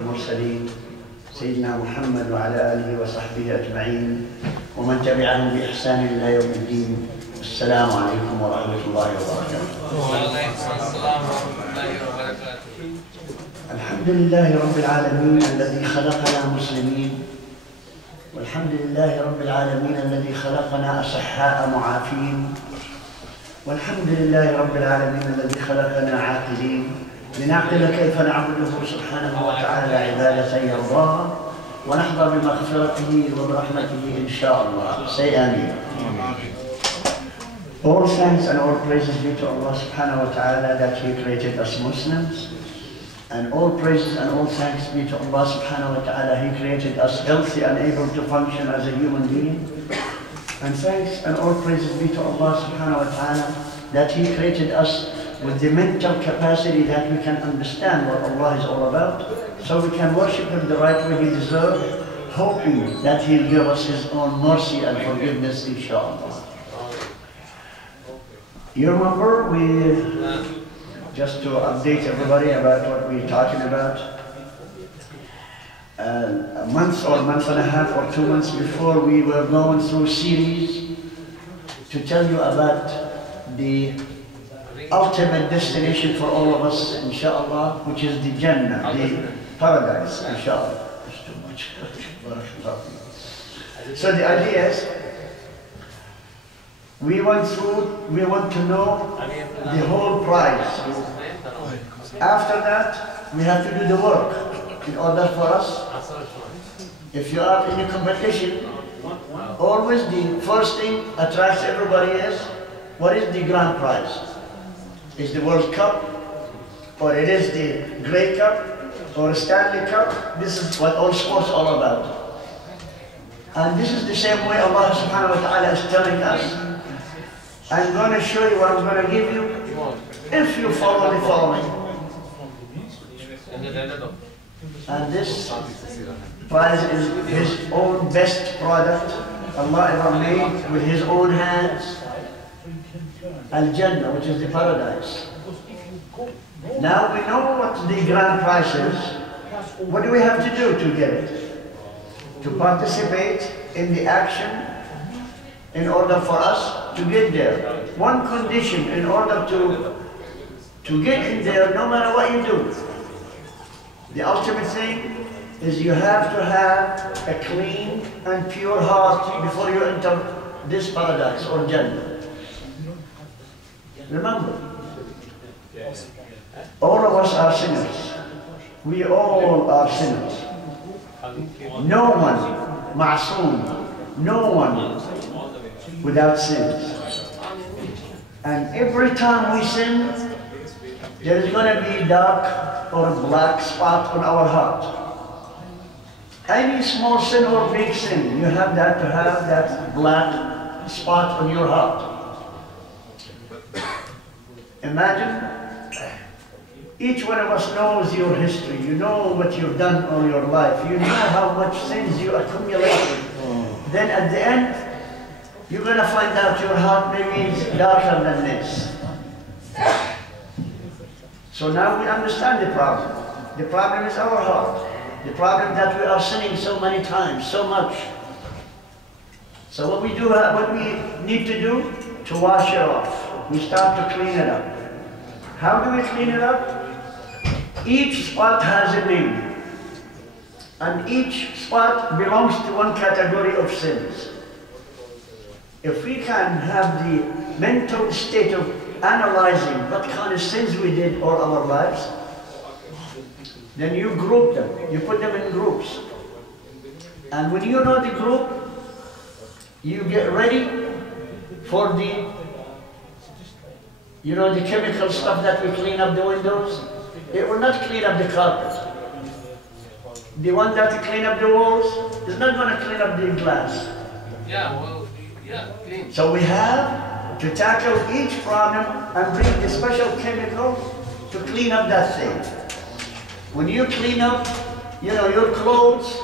المرسلين سيدنا محمد وعلى آله وصحبه أجمعين ومن تبعهم بإحسان إلى يوم الدين. السلام عليكم ورحمة الله وبركاته. وعليكم السلام ورحمة الله وبركاته. الحمد لله رب العالمين الذي خلقنا مسلمين، والحمد لله رب العالمين الذي خلقنا أصحاء معافين، والحمد لله رب العالمين الذي خلقنا عاقلين لنعقل كيف نعبده سبحانه وتعالى عبادة يرضاها ونحظى بمغفرته وبرحمته إن شاء الله. Say Amen. All thanks and all praises be to Allah subhanahu wa ta'ala that He created us Muslims, and all praises and all thanks be to Allah subhanahu wa ta'ala He created us healthy and able to function as a human being, and thanks and all praises be to Allah subhanahu wa ta'ala that He created us with the mental capacity that we can understand what Allah is all about, so we can worship Him the right way He deserves, hoping that He'll give us His own mercy and forgiveness, inshallah. You remember, just to update everybody about what we're talking about, a month or month and a half or 2 months before, we were going through a series to tell you about the ultimate destination for all of us, inshallah, which is the Jannah, the paradise, inshallah. It's too much. So the idea is, we want to know the whole prize. After that, we have to do the work in order for us. If you are in a competition, always the first thing attracts everybody is, what is the grand prize? Is the World Cup, or it is the Grey Cup, or Stanley Cup? This is what all sports are all about. And this is the same way Allah subhanahu wa ta'ala is telling us, I'm going to show you what I'm going to give you if you follow the following. And this prize is His own best product Allah ever made with His own hands. Al-Jannah, which is the paradise. Now we know what the grand prize is. What do we have to do to get it? To participate in the action in order for us to get there. One condition in order to get in there, no matter what you do, the ultimate thing is you have to have a clean and pure heart before you enter this paradise or Jannah. Remember, all of us are sinners. We all are sinners. No one ma'soom, no one without sins. And every time we sin, there is going to be a dark or a black spot on our heart. Any small sin or big sin, you have that to have that black spot on your heart. Imagine, each one of us knows your history. You know what you've done all your life. You know how much sins you accumulated. Then at the end, you're going to find out your heart maybe is darker than this. So now we understand the problem. The problem is our heart. The problem that we are sinning so many times, so much. So what we need to do to wash it off, we start to clean it up. How do we clean it up? Each spot has a name, and each spot belongs to one category of sins. If we can have the mental state of analyzing what kind of sins we did all our lives, then you group them, you put them in groups. And when you know the group, you get ready for the the chemical stuff that we clean up the windows. It will not clean up the carpet. The one that will clean up the walls is not going to clean up the glass. Clean. So we have to tackle each problem and bring the special chemical to clean up that thing. When you clean up, your clothes,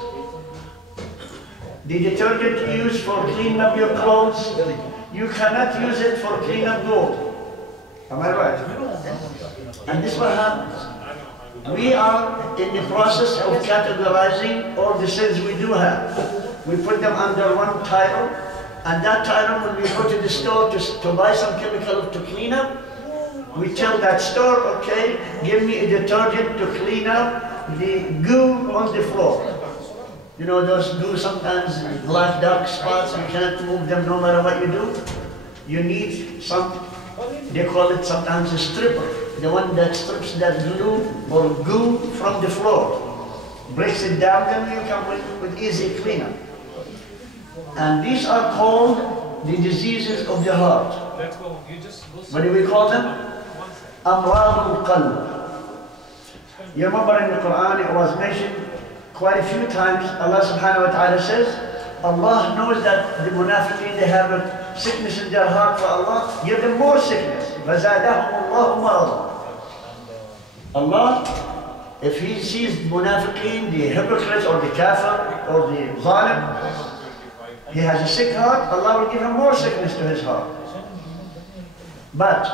the detergent you use for cleaning up your clothes, you cannot use it for cleaning up gold. Am I right? And this is what happens. We are in the process of categorizing all the sins we do have. We put them under one title, and that title, when we go to the store to buy some chemical to clean up, we tell that store, okay, give me a detergent to clean up the goo on the floor. You know those goo, sometimes black dark spots, you cannot move them no matter what you do. You need some, they call it sometimes a stripper, the one that strips that glue or goo from the floor. Breaks it down, then you come with easy cleanup. And these are called the diseases of the heart. What do we call them? Amrad al-Qalb. You remember in the Quran it was mentioned quite a few times. Allah subhanahu wa ta'ala says, Allah knows that the munafiqeen, they have a sickness in their heart for Allah, give them more sickness. فَزَادَهُمُ اللَّهُ مَرَضًا. Allah, if He sees the munafiqeen, the hypocrites or the kafir or the zalim, he has a sick heart, Allah will give him more sickness to his heart. But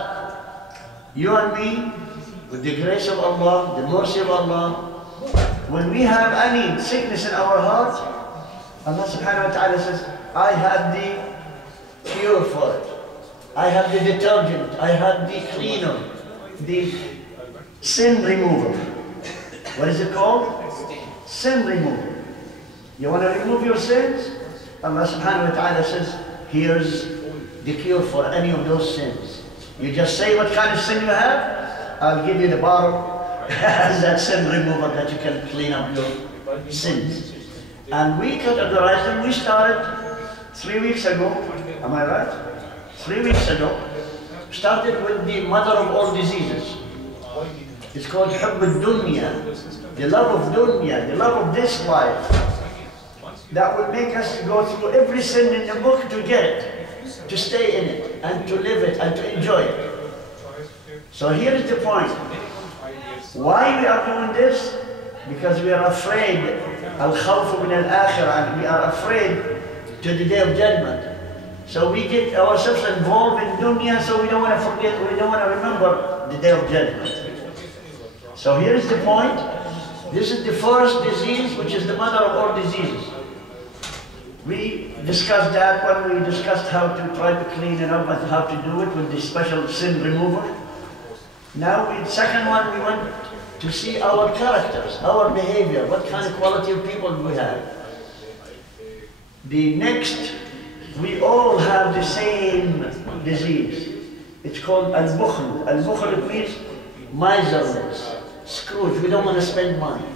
you and me, with the grace of Allah, the mercy of Allah, when we have any sickness in our heart, Allah subhanahu wa ta'ala says, I have the cure for it. I have the detergent, I have the cleaner, the sin remover. What is it called? Sin remover. You want to remove your sins? Allah subhanahu wa ta'ala says, here's the cure for any of those sins. You just say what kind of sin you have, I'll give you the bottle as that sin remover that you can clean up your sins. And we categorize them. We started 3 weeks ago, am I right? 3 weeks ago, started with the mother of all diseases. It's called Hubb al-Dunya, the love of dunya, the love of this life. That will make us go through every sin in the book to get it, to stay in it, and to live it, and to enjoy it. So here is the point. Why we are doing this? Because we are afraid, al-khawfu min al-akhirah, and we are afraid to the day of judgment. So we get ourselves involved in dunya, so we don't want to forget, we don't want to remember the day of judgment. So here is the point. This is the first disease, which is the mother of all diseases. We discussed that when we discussed how to try to clean it up and how to do it with the special sin remover. Now, the second one, we want to see our characters, our behavior, what kind of quality of people we have. The next, we all have the same disease. It's called al-bukhl. Al-bukhl means miserliness, Scrooge. We don't want to spend money.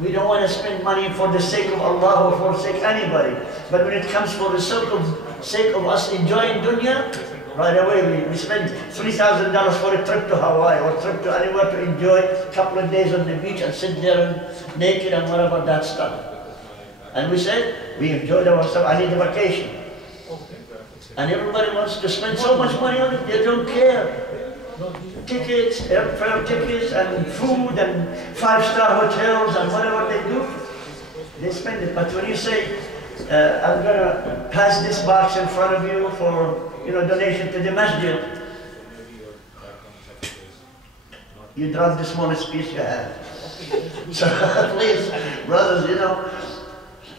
We don't want to spend money for the sake of Allah or for the sake of anybody. But when it comes for the sake of us enjoying dunya, right away we spend $3,000 for a trip to Hawaii or a trip to anywhere to enjoy a couple of days on the beach and sit there and naked and whatever that stuff. And we said, we enjoyed ourselves, I need a vacation. And everybody wants to spend so much money on it, they don't care. Tickets, airfare tickets, and food, and 5-star hotels, and whatever they do, they spend it. But when you say, I'm going to pass this box in front of you for, donation to the Masjid, you drop the smallest piece you have. So please, brothers,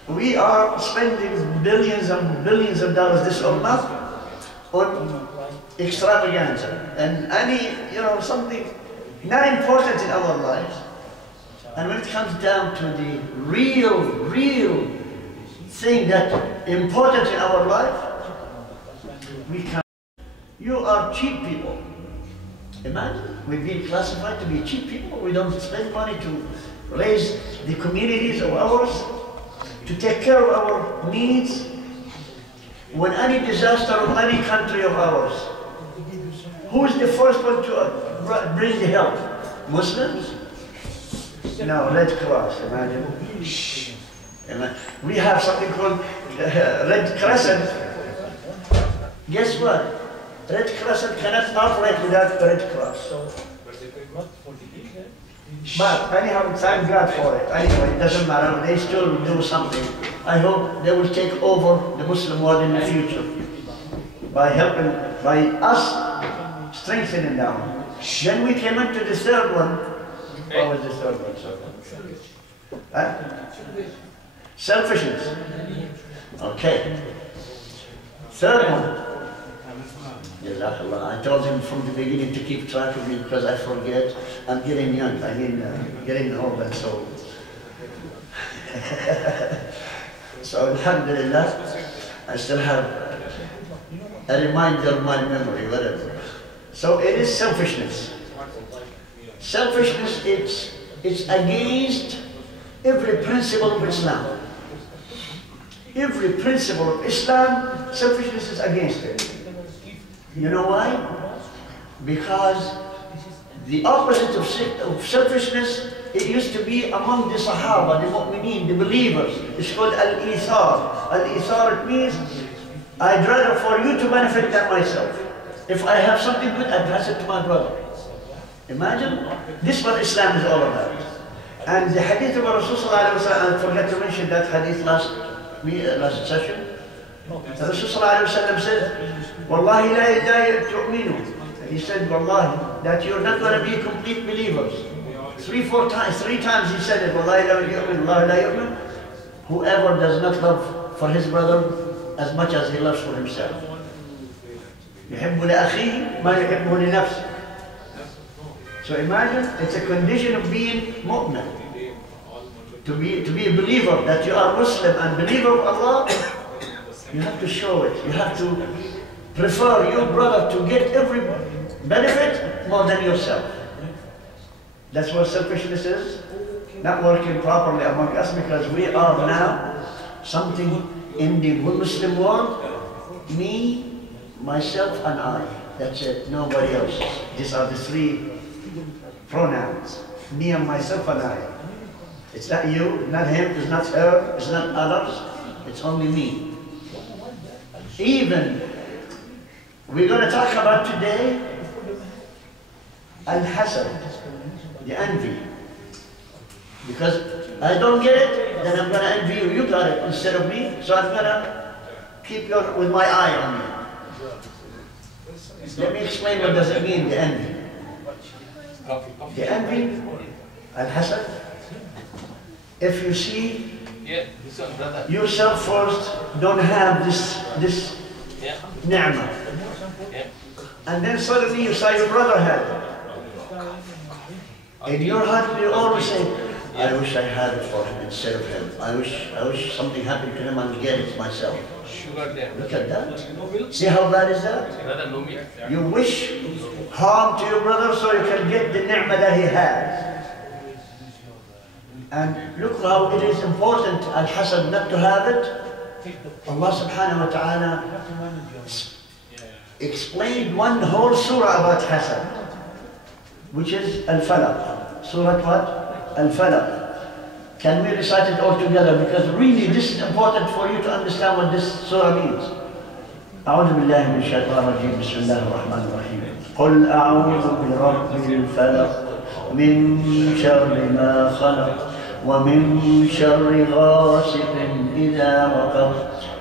we are spending billions and billions of dollars this month on extravaganza and any, something not important in our lives. And when it comes down to the real thing that important in our life, we can't. You are cheap people. Imagine, we've been classified to be cheap people. We don't spend money to raise the communities of ours, to take care of our needs. When any disaster of any country of ours, who is the first one to bring the help? Muslims? No, Red Cross, imagine. We have something called Red Crescent. Guess what? Red Crescent cannot operate without the Red Cross. But anyhow, thank God for it. Anyway, it doesn't matter. They still do something. I hope they will take over the Muslim world in the future by helping, by us strengthening them. Then we came into the third one, What was the third one? Huh? Selfishness. Okay. Third one. Jazakallah. I told him from the beginning to keep track of me because I forget. I'm getting young. I mean, getting old, and so. So, alhamdulillah, I still have a reminder of my memory, whatever. So, it is selfishness. Selfishness, it's against every principle of Islam. Every principle of Islam, selfishness is against it. You know why? Because the opposite of selfishness, it used to be among the Sahaba, the Mu'mineen, the believers. It's called Al-Ithar. Al-Ithar, it means, I'd rather for you to benefit than myself. If I have something good, I pass it to my brother. Imagine, this is what Islam is all about. And the hadith of Rasulullah, I forgot to mention that hadith last session. Rasulullah said, Wallahi la tu'minu. He said, Wallahi, that you're not going to be complete believers. Three times he said it, Wallahi la yu'min, Wallahi la yu'min. Whoever does not love for his brother as much as he loves for himself. يحب لأخيه ما يحبه لنفسه. So imagine, it's a condition of being mu'min. To be a believer, that you are Muslim and believer of Allah, you have to show it. You have to prefer your brother to get every benefit more than yourself. That's what selfishness is. Not working properly among us, because we are now something in the Muslim world. Me, myself and I. That's it. Nobody else. These are the three pronouns. Me and myself and I. It's not you, not him, it's not her, it's not others. It's only me. Even, we're going to talk about today, al-hasad, the envy. Because I don't get it, then I'm going to envy you. You got it instead of me, so I'm going to keep with my eye on you. Let me explain what does it mean, the envy. The envy, al-hasad, if you see yourself first don't have this ni'mah, and then suddenly you saw your brother had it. In your heart you always say, I wish I had it for him instead of him. I wish something happened to him and get it myself. Look at that. See how bad is that? You wish harm to your brother so you can get the ni'mah that he has. And look how it is important, al-hasad, not to have it. Allah subhanahu wa ta'ala explained one whole surah about hasad, which is al-falaq. Surah what? Al-falaq. Can we recite it all together? Because really this is important for you to understand what this surah means. أعوذ بالله من الشيطان الرجيم. بسم الله الرحمن الرحيم. قل أعوذ برب الفلق من شر ما خلق ومن شر غاسق إذا وقب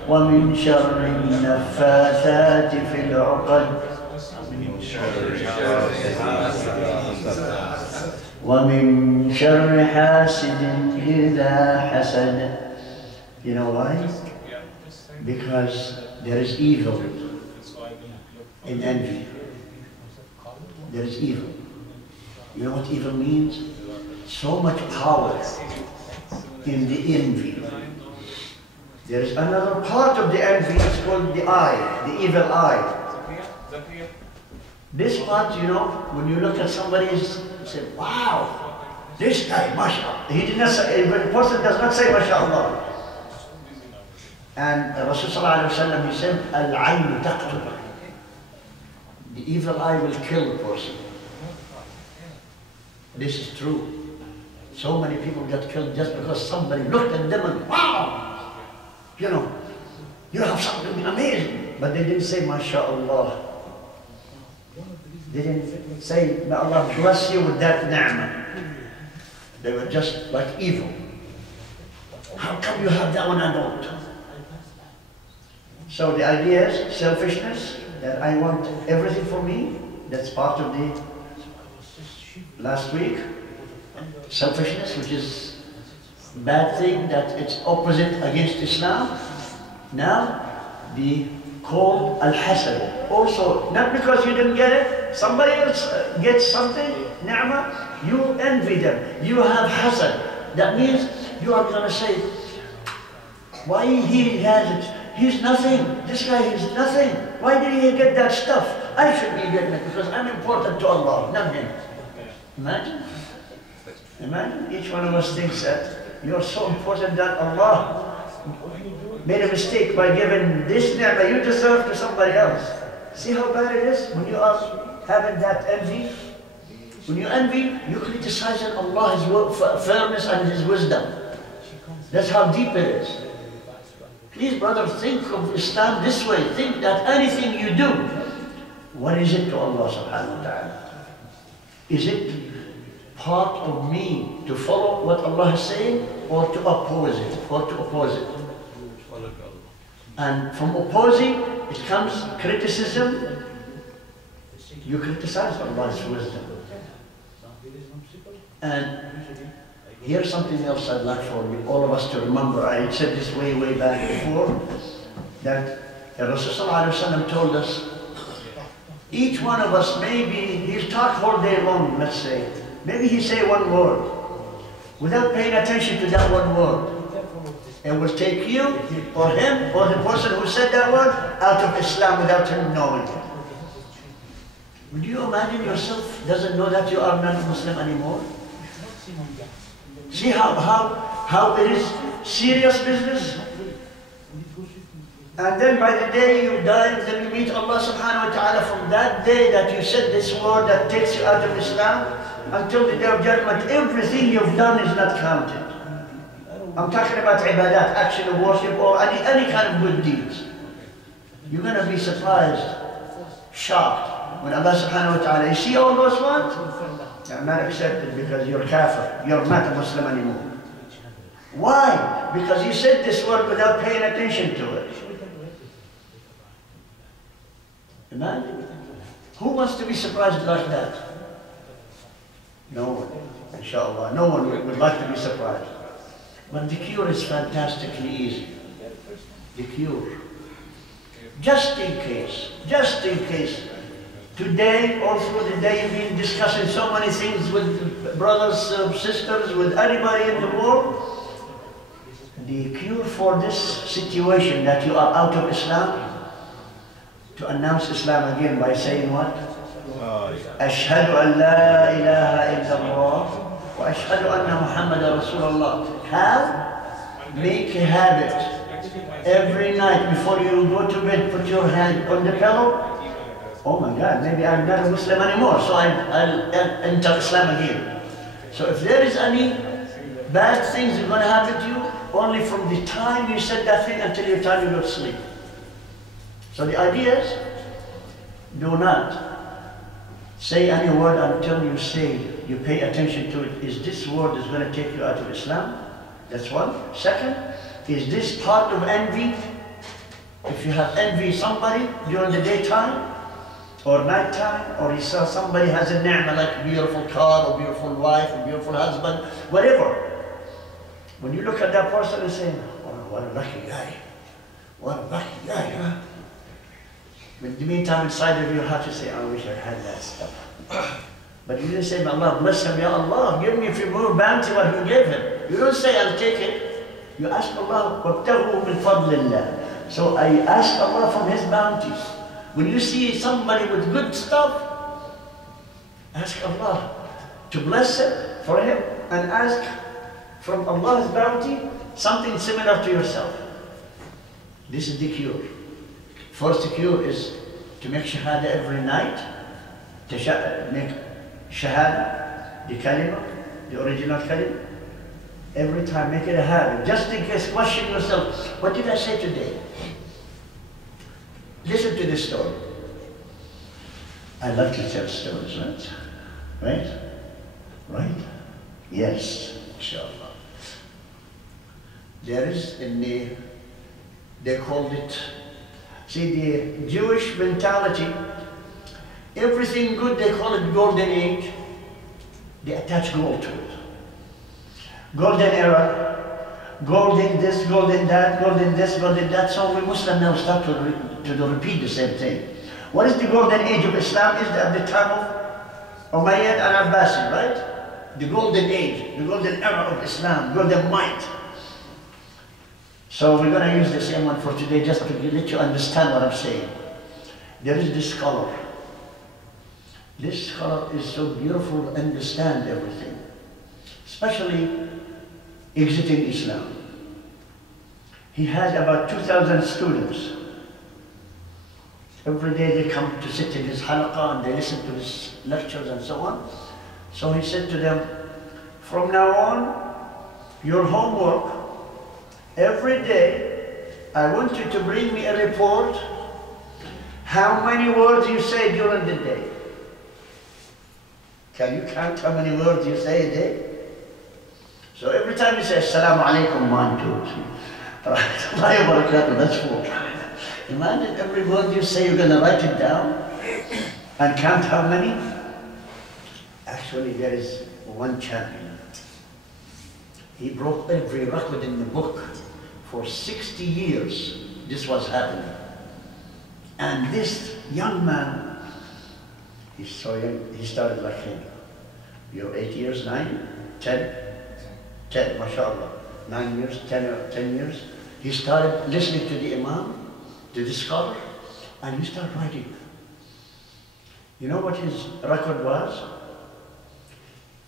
ومن شر النفاثات في العقد ومن شر حاسد إذا حسد. You know why? Because there is evil in envy. There is evil. You know what evil means? So much power in the envy. There is another part of the envy, it's called the eye, the evil eye. This part, you know, when you look at somebody, you say, wow, this guy, mashallah. He did not say, the person does not say mashallah. And Rasulullah ﷺ, he said, al-aynu taqtul. The evil eye will kill the person. This is true. So many people get killed just because somebody looked at them and, wow, you know, you have something amazing. But they didn't say, MashaAllah. They didn't say, may Allah bless you with that ni'mah. They were just like evil. How come you have that one and I don't? So the idea is selfishness, that I want everything for me. That's part of the last week. selfishness, which is bad thing, that it's opposite against Islam. Now, the called al-hasad. Also, not because you didn't get it, somebody else gets something, ni'mah, you envy them. You have hasad. That means you are going to say, why he has it? He's nothing. This guy is nothing. Why did he get that stuff? I should be getting it because I'm important to Allah, not him. Imagine. Imagine each one of us thinks that you're so important that Allah made a mistake by giving this ni'mah you deserve to somebody else. See how bad it is when you are having that envy? When you envy, you criticize Allah's fairness and His wisdom. That's how deep it is. Please, brother, think of Islam this way. Think that anything you do, what is it to Allah subhanahu wa ta'ala? Is it part of me to follow what Allah is saying, or to oppose it, or to oppose it? And from opposing, it comes criticism. You criticize Allah's wisdom. And here's something else I'd like for all of us to remember. I had said this way back before, that the Rasul told us, each one of us, maybe he'll talk all day long, let's say. Maybe he say one word, without paying attention to that one word. It will take you, or him, or the person who said that word, out of Islam without him knowing it. Would you imagine yourself doesn't know that you are not Muslim anymore? See how it is serious business? And then by the day you die, then you meet Allah subhanahu wa ta'ala. From that day that you said this word that takes you out of Islam, until the day of judgment, everything you've done is not counted. I'm talking about ibadat, action of worship, or any kind of good deeds. You're going to be surprised, shocked, when Allah subhanahu wa ta'ala, you see all those ones? You're not accepted because you're kafir. You're not a Muslim anymore. Why? Because you said this word without paying attention to it. Imagine. Who wants to be surprised like that? No one, inshallah. No one would like to be surprised. But the cure is fantastically easy. The cure. Just in case, today or through the day you've been discussing so many things with brothers, sisters, with anybody in the world, the cure for this situation that you are out of Islam, to announce Islam again by saying what? Ashhadu an la ilaha illallah wa ashhadu anna Muhammadan Rasulullah. How? Make a habit. Every night before you go to bed, put your hand on the pillow. Oh my God, maybe I'm not a Muslim anymore, so I'll enter Islam again. So if there is any bad things that are going to happen to you, only from the time you said that thing until your time you go to sleep. So the idea is, do not say any word until you pay attention to it. Is this word is going to take you out of Islam? That's one. Second, is this part of envy? If you have envy somebody during the daytime or nighttime, or you saw somebody has a ni'mah like a beautiful car or beautiful wife or beautiful husband, whatever. When you look at that person and say, oh, what a lucky guy. What a lucky guy, huh? In the meantime, inside of your heart, you say, I wish I had that stuff. But you didn't say, Allah bless him, Ya Allah, give me if you more bounty what you gave him. You don't say, I'll take it. You ask Allah, وَابْتَغُوا مِنْ فَضْلِ اللَّهِ. So I ask Allah from His bounties. When you see somebody with good stuff, ask Allah to bless it for him, and ask from Allah's bounty something similar to yourself. This is the cure. First cure is to make shahada every night, to make shahada, the kalima, the original kalima. Every time, make it a habit. Just in case, question yourself, what did I say today? Listen to this story. I love to tell stories, right? Right? Right? Yes, inshallah. There is they called it, see, the Jewish mentality, everything good, they call it golden age. They attach gold to it. golden era, golden this, golden that, golden this, golden that. So we Muslims now start to repeat the same thing. What is the golden age of Islam? Is at the time of Umayyad and Abbasid, right? The golden age, the golden era of Islam, golden might. So we're going to use the same one for today just to let you understand what I'm saying. There is this scholar. This scholar is so beautiful to understand everything, especially exiting Islam. He has about 2,000 students. Every day they come to sit in his halaka and they listen to his lectures and so on. So he said to them, from now on, your homework, every day, I want you to bring me a report how many words you say during the day. Can you count how many words you say a day? So every time you say, Assalamu alaikum, 1, 2, 3. That's 4. Imagine every word you say, you're going to write it down and count how many. Actually, there is one champion. He broke every record in the book. For 60 years, this was happening. And this young man, he's so young, he started like him. You're 8 years, 9, 10? 10, mashallah. 9 years, 10 years. He started listening to the Imam, to the scholar, and he started writing. You know what his record was?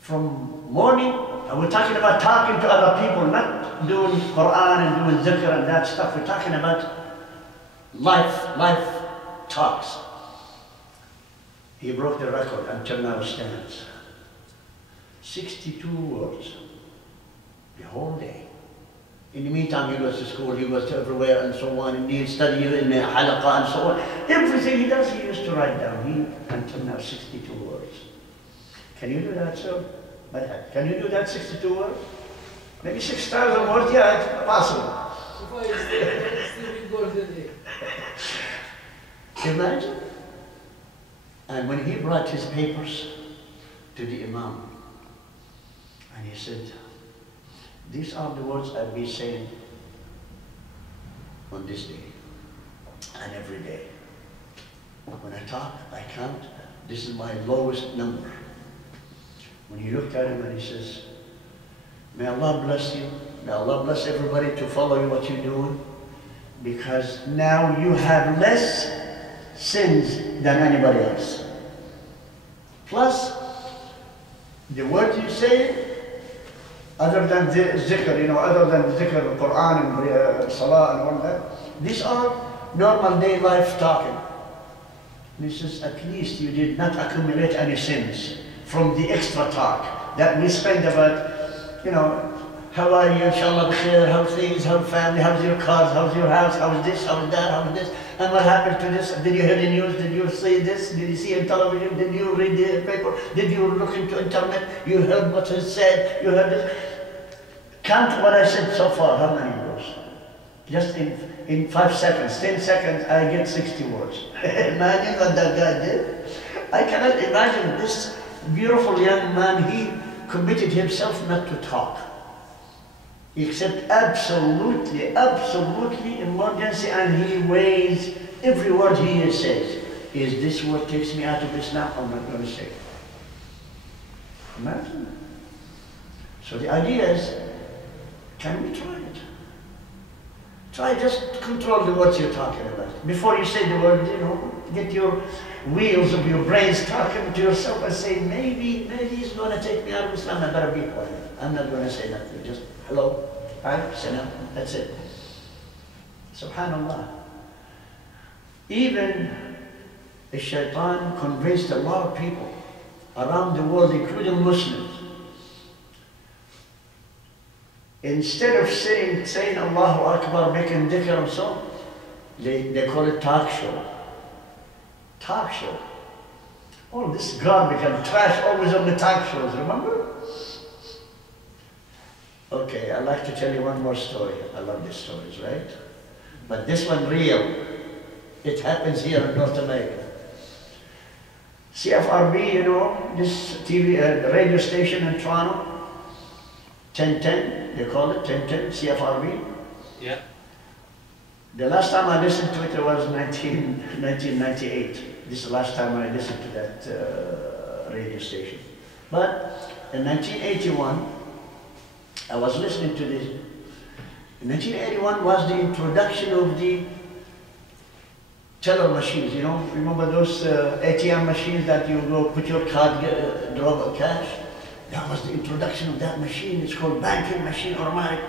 From morning, and we're talking about talking to other people, not doing Quran and doing zikr and that stuff. We're talking about life talks. He broke the record until now stands. 62 words, the whole day. In the meantime, he goes to school, he goes to everywhere and so on, and he studies in the Halaka and so on. Everything he does, he used to write down. Until now, 62 words. Can you do that, sir? Can you do that, 62 words? Maybe 6,000 words, yeah, it's possible. Imagine. And when he brought his papers to the Imam, and he said, these are the words I'll be saying on this day and every day. When I talk, I count, this is my lowest number. When he looked at him and he says, may Allah bless you, may Allah bless everybody to follow you what you're doing, because now you have less sins than anybody else. Plus, the words you say, other than zikr, other than zikr, Quran and salah and all that, these are normal day life talking. And he says, at least you did not accumulate any sins from the extra talk that we spend about, how are you, inshallah, how's things, how's family, how's your cars, how's your house, how's this, how's that, how's this, and what happened to this, did you hear the news, did you see this, did you see on television, did you read the paper, did you look into internet, you heard what is said, you heard this. Count what I said so far, how many words? Just in 5 seconds, 10 seconds, I get 60 words. Imagine what that guy did. I cannot imagine this beautiful young man, he committed himself not to talk. Except absolutely emergency, and he weighs every word he says. Is this what takes me out of Islam? I'm not going to say. Imagine. So the idea is, can we try it? Try just control the words you're talking about. Before you say the word, get your wheels of your brains talking to yourself and say, maybe he's going to take me out of Islam, I better be quiet. I'm not going to say nothing, just hello, hi, salam, that's it. Subhanallah. Even the shaitan convinced a lot of people around the world, including Muslims, instead of saying Allahu Akbar, making dhikr and so on, they call it talk show. Talk show. All this garbage and trash always on the talk shows, remember? Okay, I'd like to tell you one more story. I love these stories, right? But this one real. It happens here in North America. CFRB, this TV radio station in Toronto, 1010, they call it 1010, CFRB. Yeah. The last time I listened to it was 1998. This is the last time I listened to that radio station. But in 1981, I was listening to this. In 1981 was the introduction of the teller machines, you know, remember those ATM machines that you go put your card, draw cash? That was the introduction of that machine. It's called banking machine automatic.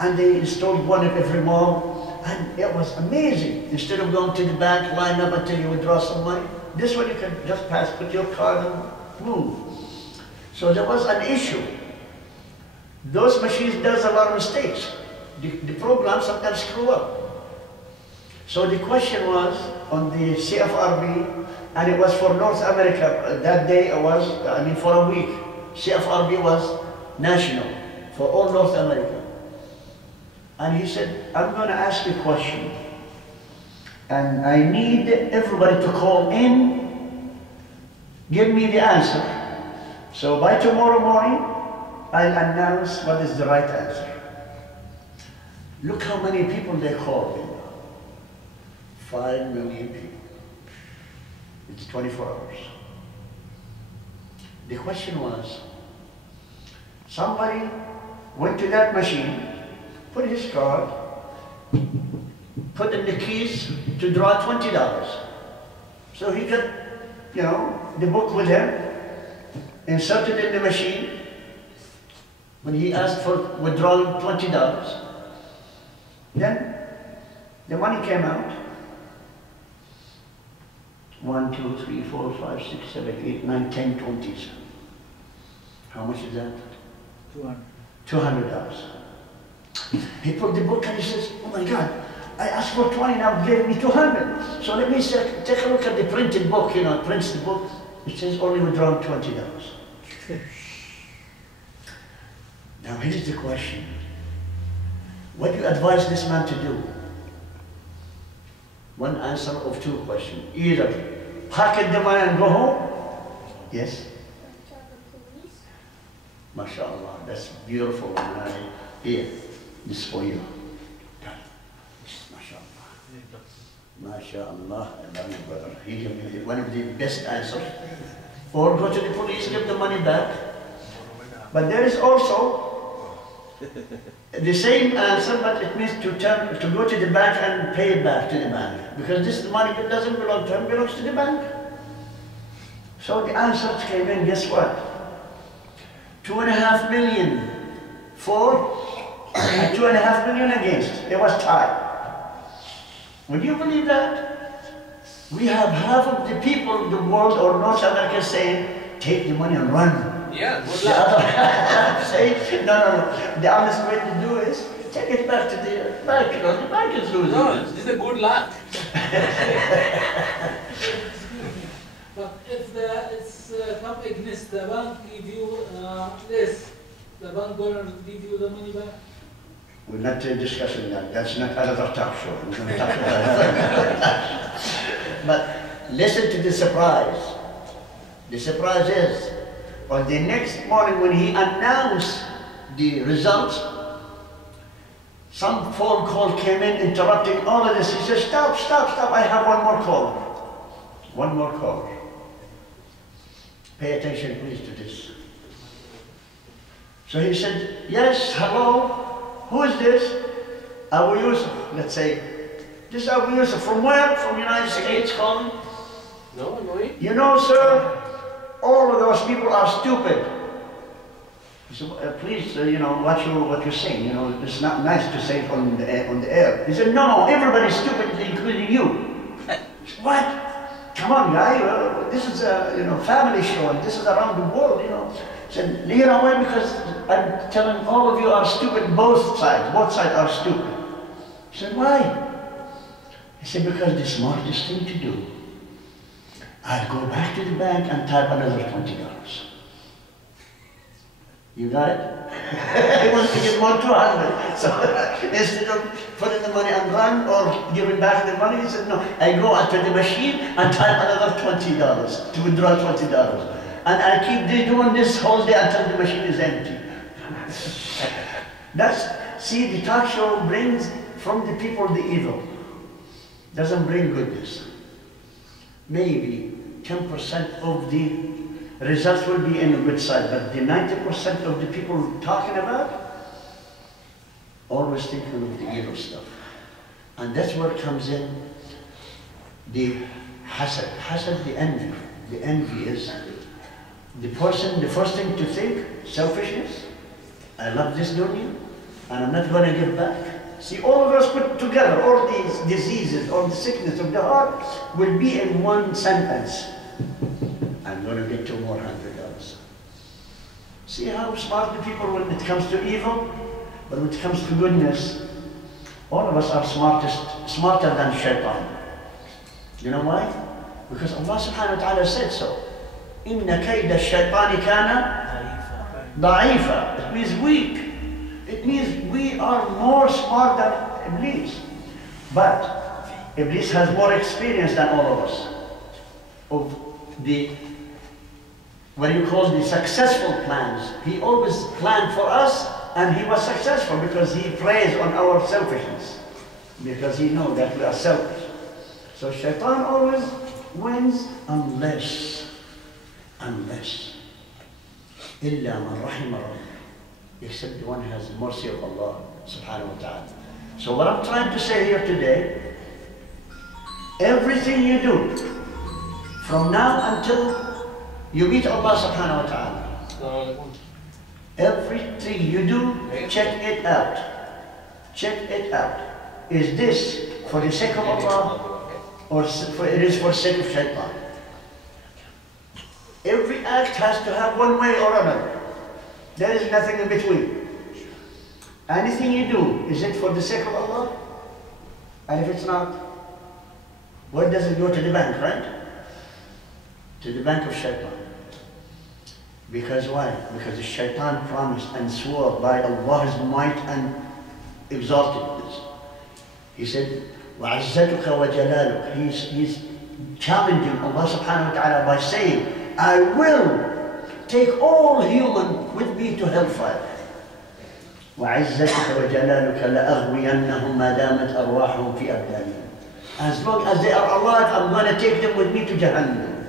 And they installed one in every mall. And it was amazing. Instead of going to the bank, line up until you withdraw some money, this one you can just pass, put your card and move. So there was an issue. Those machines does a lot of mistakes. The program sometimes screw up. So the question was on the CFRB, and it was for North America. That day it was, for a week. CFRB was national for all North America. And he said, I'm going to ask you a question. And I need everybody to call in, give me the answer. So by tomorrow morning, I'll announce what is the right answer. Look how many people they called in. 5 million people. It's 24 hours. The question was, somebody went to that machine, put his card, put in the keys to draw $20. So he got, you know, the book with him, inserted in the machine. When he asked for withdrawing $20, then the money came out. 1, 2, 3, 4, 5, 6, 7, 8, 9, 10, 20s. How much is that? $200. He pulled the book and he says, oh my God, I asked for 20, now gave me 200. So let me take a look at the printed book, you know, it prints the book. It says only withdrawn $20. Now here's the question. What do you advise this man to do? One answer of two questions. Either pocket the money and go home. Yes? MashaAllah, that's beautiful. Here, this for you. MashaAllah. MashaAllah, I love you, brother. He gave me one of the best answers. Or go to the police, give the money back. But there is also the same answer, but it means to go to the bank and pay it back to the bank. Because this money doesn't belong to him, it belongs to the bank. So the answers came in, guess what? 2.5 million for and 2.5 million against. It was tied. Would you believe that? We have half of the people in the world or North America saying, take the money and run. Yeah, good The luck. other half say, no. The honest way to do is take it back to the bank. You know, the bank is losing. No, this is a good luck. But if it's come against the bank, give you less, the bank gonna give you the money back? We're not discussing that. That's not another talk show. We're going to talk about that. But listen to the surprise. The surprise is, on the next morning when he announced the results, some phone call came in interrupting all of this. He said, stop, I have one more call. One more call. Pay attention please to this. So he said, yes, hello, who is this? Abu Yusuf, let's say. This is Abu Yusuf, from where? From the United States calling? No. You know, sir, all of those people are stupid. He said, please, you know, what you're saying, you know, it's not nice to say it on the air. He said, no, everybody's stupid, including you. Said, what? Come on, guy, this is a family show, and this is around the world, you know. He said, you know why? Because I'm telling all of you are stupid, both sides are stupid. He said, why? He said, because the smartest thing to do, I'd go back to the bank and type another $20. You got it? He wants to get more 200. So instead of putting the money and run or giving back the money, he said, no, I go out to the machine and type another $20 to withdraw $20. And I keep doing this whole day until the machine is empty. See, the talk show brings from the people the evil. Doesn't bring goodness. Maybe 10% of the results will be in the good side, but the 90% of the people talking about, always thinking of the evil stuff. And that's where comes in the hasad. Hasad, the envy. The envy is the person, the first thing to think, selfishness. I love this dunya, and I'm not going to give back. See, all of us put together, all these diseases, all the sickness of the heart will be in one sentence. I'm going to get $2 more. See how smart the people when it comes to evil, but when it comes to goodness, all of us are smarter than shaitan. You know why? Because Allah subhanahu wa ta'ala said so. إِنَّ كَيْدَ الشَّيْطَانِ كَانَ ضَعِيفًا. It means weak. It means we are more smart than Iblis. But Iblis has more experience than all of us. Of the, what you call the successful plans. He always planned for us, and he was successful because he preys on our selfishness. Because he knows that we are selfish. So shaitan always wins unless إِلَّا مَنْ رَحِمَ رَبِّهِ, except the one who has the mercy of Allah subhanahu wa ta'ala. So what I'm trying to say here today, everything you do, from now until you meet Allah subhanahu wa ta'ala, everything you do, check it out. Check it out. Is this for the sake of Allah, or it is for the sake of shaitan? Every act has to have one way or another. There is nothing in between. Anything you do, is it for the sake of Allah? And if it's not, where does it go? To the bank, right? To the bank of shaitan. Because why? Because the shaitan promised and swore by Allah's might and exaltedness. He said, وَعِزَّتُكَ وَجَلَالُكَ. He's challenging Allah subhanahu wa ta'ala by saying, I will take all human with me to hellfire. وَعِزَّتُكَ وَجَلَالُكَ لَأَغْوِيَنَّهُمْ مَا دَامَتْ أَرْوَاحُهُمْ فِي أَبْدَانِهِمْ. As long as they are alive, I'm going to take them with me to Jahannam.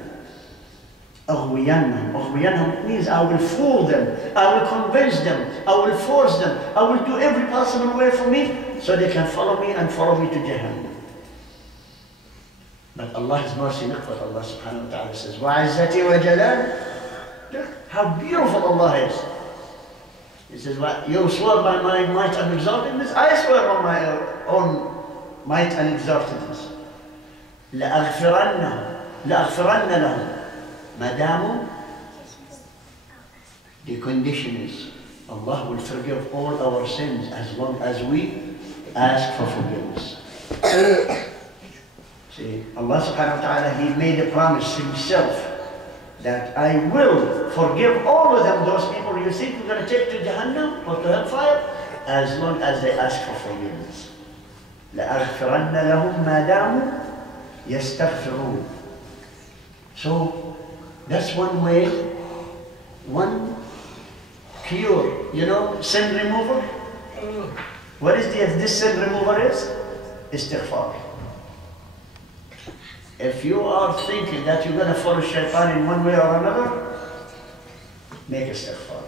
أَغْوِيَنَّهُمْ. أَغْوِيَنَّهُم means I will fool them, I will convince them, I will force them, I will do every possible way for me so they can follow me and follow me to Jahannam. But Allah's mercy, look what Allah subhanahu wa ta'ala says, وَعِزَّتِي وَجَلَالِ. Look how beautiful Allah is. He says, you swear by my might and exaltedness, I swear on my own might and exaltedness. لَأَغْفِرَنَّ لَهُمْ. Madamu, the condition is Allah will forgive all our sins as long as we ask for forgiveness. See, Allah subhanahu wa ta'ala, He made a promise Himself that I will forgive all of them, those people you think you're going to take to Jahannam or to hellfire, as long as they ask for forgiveness. لَأَغْفِرَنَّ لَهُمْ مَا دَامُوا يَسْتَغْفِرُونَ. So, that's one way, one cure, you know, sin remover. What is this sin remover is? Istighfar. If you are thinking that you're going to follow shaitan in one way or another, make istighfar.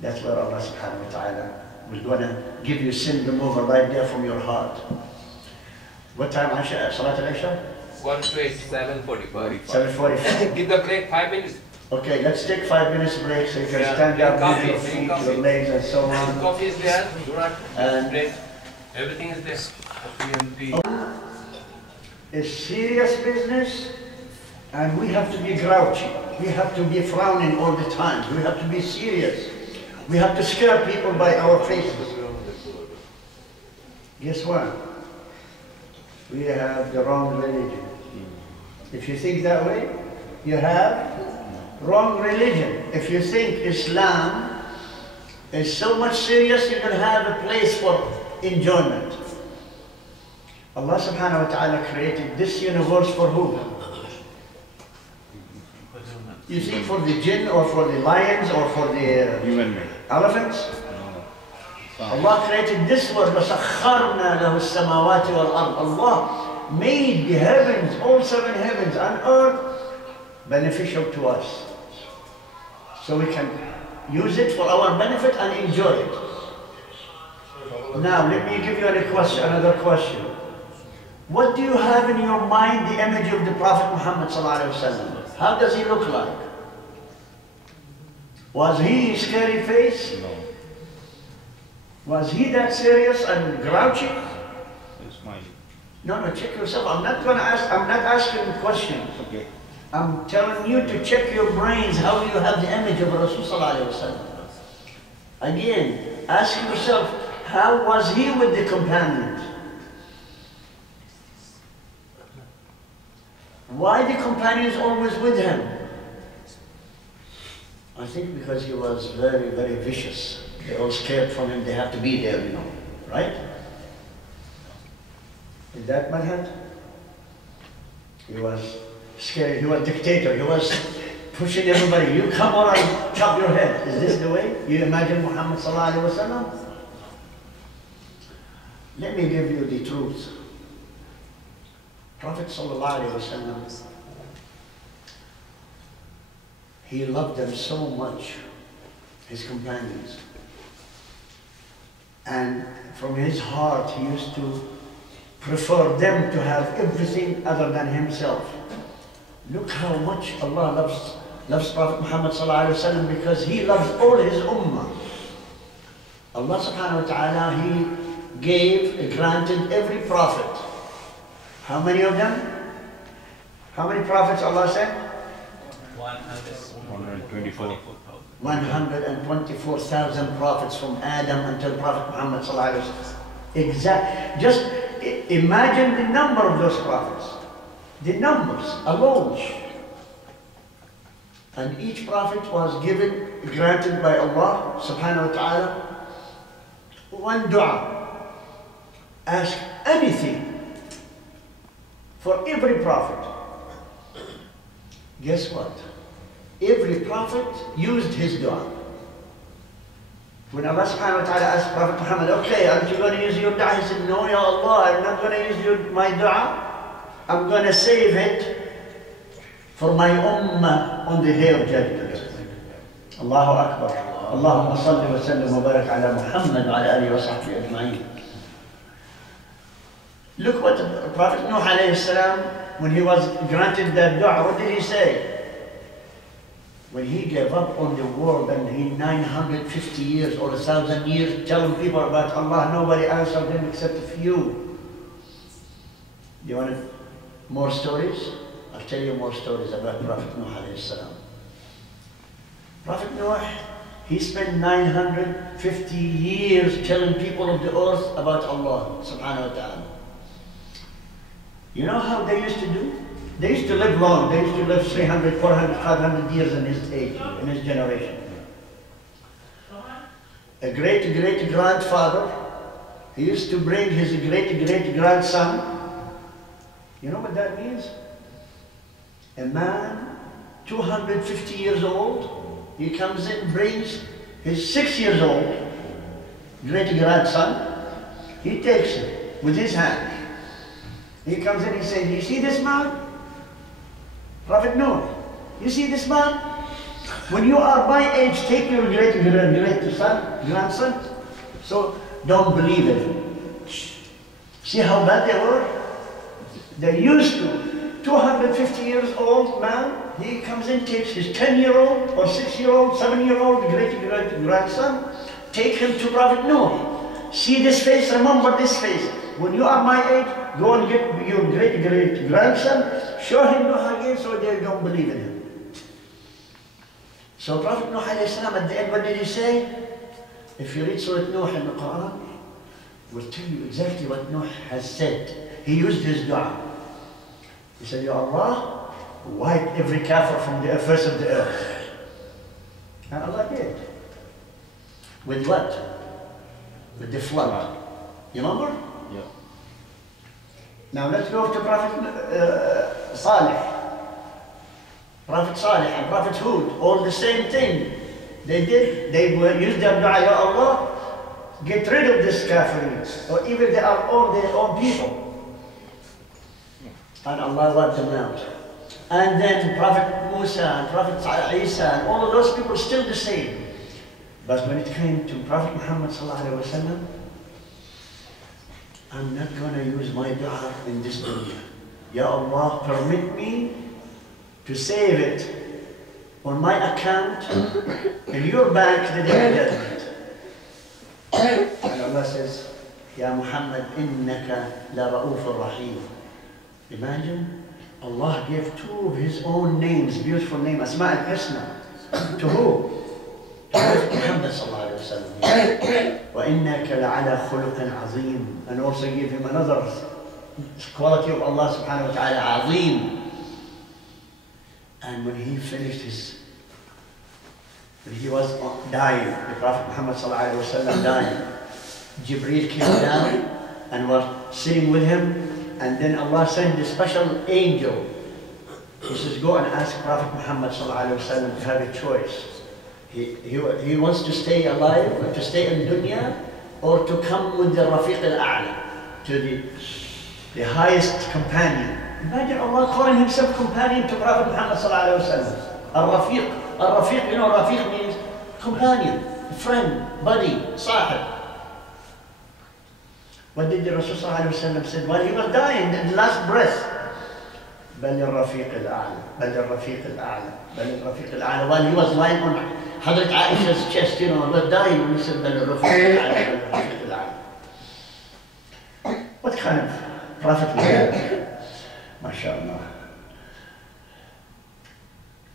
That's where Allah subhanahu wa ta'ala will going to give you sin remover right there from your heart. What time Isha? Salat al-Isha? 7:45. 7:45. Give the break 5 minutes. Okay, let's take 5 minutes break so you can stand up, move your feet, your legs and so on. Coffee is there. Do not And break. Everything is there. Coffee and tea. it's serious business, and we have to be grouchy. We have to be frowning all the time. We have to be serious. We have to scare people by our faces. Guess what? We have the wrong religion. If you think that way, you have wrong religion. If you think Islam is so much serious, you can have a place for enjoyment. Allah subhanahu wa ta'ala created this universe for who? You think for the jinn or for the lions or for the elephants? Allah created this world. وَسَخَّرْنَا لَهُ السَّمَاوَاتِ وَالْأَرْضِ. Allah made the heavens, all 7 heavens and earth, beneficial to us. So we can use it for our benefit and enjoy it. Now, let me give you another question. What do you have in your mind the image of the Prophet Muhammad sallallahu alaihi wasallam? How does he look like? Was he scary face? No. Was he that serious and grouchy? It's mine. No, check yourself. I'm not asking questions. Okay. I'm telling you to check your brains how you have the image of Rasul sallallahu alaihi wasallam. Again, ask yourself, how was he with the companions? Why the companions always with him? I think because he was very, very vicious. They're all scared from him. They have to be there, you know, right? Is that Madhad? He was scary. He was dictator. He was pushing everybody. You come or I chop your head. Is this the way you imagine Muhammad sallallahu alaihi wasallam? Let me give you the truth. Prophet sallallahu alaihi wasallam, he loved them so much, his companions. And from his heart, he used to prefer them to have everything other than himself. Look how much Allah loves Prophet Muhammad sallallahu alaihi wasallam, because he loves all his ummah. Allah subhanahu wa ta'ala, he granted every prophet. How many of them? How many prophets Allah sent? 124. 124,000 prophets from Adam until Prophet Muhammad sallallahu alaihi wasallam. Just imagine the number of those prophets. The numbers alone. And each prophet was granted by Allah subhanahu wa ta'ala one dua. Ask anything for every prophet. Guess what? Every prophet used his dua. When Allah subhanahu wa ta'ala asked Prophet Muhammad, okay, aren't you going to use your dua? He said, no, Ya Allah, I'm not going to use my dua. I'm going to save it for my ummah on the day of judgment. Allahu Akbar. Allahumma salli wa sallim wa barak ala Muhammad wa ala alihi wa sahbihi ajma'in. Look what Prophet Nuh alayhi salam, when he was granted that dua, what did he say? When he gave up on the world and he 950 years or 1,000 years telling people about Allah, nobody answered him except a few. Do you want more stories? I'll tell you more stories about Prophet Nuh alayhi salam. Prophet Nuh, he spent 950 years telling people of the earth about Allah subhanahu wa ta'ala. You know how they used to do? They used to live long. They used to live 300, 400, 500 years in his age, in his generation. A great-great-grandfather, he used to bring his great-great-grandson. You know what that means? A man, 250 years old, he comes in, brings his 6 years old great-grandson. He takes him with his hand. He comes in, he says, you see this man? Prophet Noah, you see this man? When you are my age, take your grandson. So don't believe it. See how bad they were? They used to. 250 years old man, he comes in, takes his 10-year-old or 6-year-old, 7-year-old great-grandson, take him to Prophet Noah. See this face, remember this face. When you are my age, go and get your great-great-grandson, show him Noah again so they don't believe in him. So Prophet Noah alayhi salam, at the end, what did he say? If you read Surah Noah in the Quran, it will tell you exactly what Noah has said. He used his dua. He said, Ya Allah, wipe every kafir from the face of the earth. And Allah did. With what? With the flood. You remember? Yeah. Now let's go to Prophet Salih. Prophet Salih and Prophet Hud, all the same thing. They used their dua, Ya Allah, get rid of this kafirin, or even they are all their own people. And Allah wiped them out. And then Prophet Musa and Prophet Isa and all of those people still the same. But when it came to Prophet Muhammad sallallahu alaihi wasallam, I'm not going to use my dua in this dunya. Ya Allah, permit me to save it on my account in your bank the day of judgment. And Allah says, Ya Muhammad, innaka la ra'ufur rahim. Imagine, Allah gave two of His own names, beautiful name, Asma al-Husna. To who? To Muhammad sallallahu alayhi wa sallam. وَإِنَّكَ لَعَلَى خُلُقٍ عَظِيمٍ. And also give him another quality of Allah subhanahu wa ta'ala, Azim. And when he finished when he was dying, the Prophet Muhammad sallallahu alayhi wa sallam dying, Jibreel came down and was sitting with him. And then Allah sent a special angel. He says, go and ask Prophet Muhammad sallallahu alaihi wasallam to have a choice. He wants to stay alive, or to stay in dunya, or to come with the Rafiq al-A'la, to the highest companion. Imagine Allah calling Himself companion to Prophet Muhammad sallallahu alaihi wasallam. Al-Rafiq. Al-Rafiq, you know, Rafiq means companion, friend, buddy, sahib. What did the Rasul sallallahu alaihi wasallam said while he was dying, the last breath? بل الرفيق الأعلى, بل الرفيق الأعلى, بل الرفيق الأعلى. While he was lying on Hazrat Aisha's chest, you know, was dying, and he said, بل الرفيق الأعلى, بل الرفيق الأعلى. What kind of prophet was that? MashaAllah.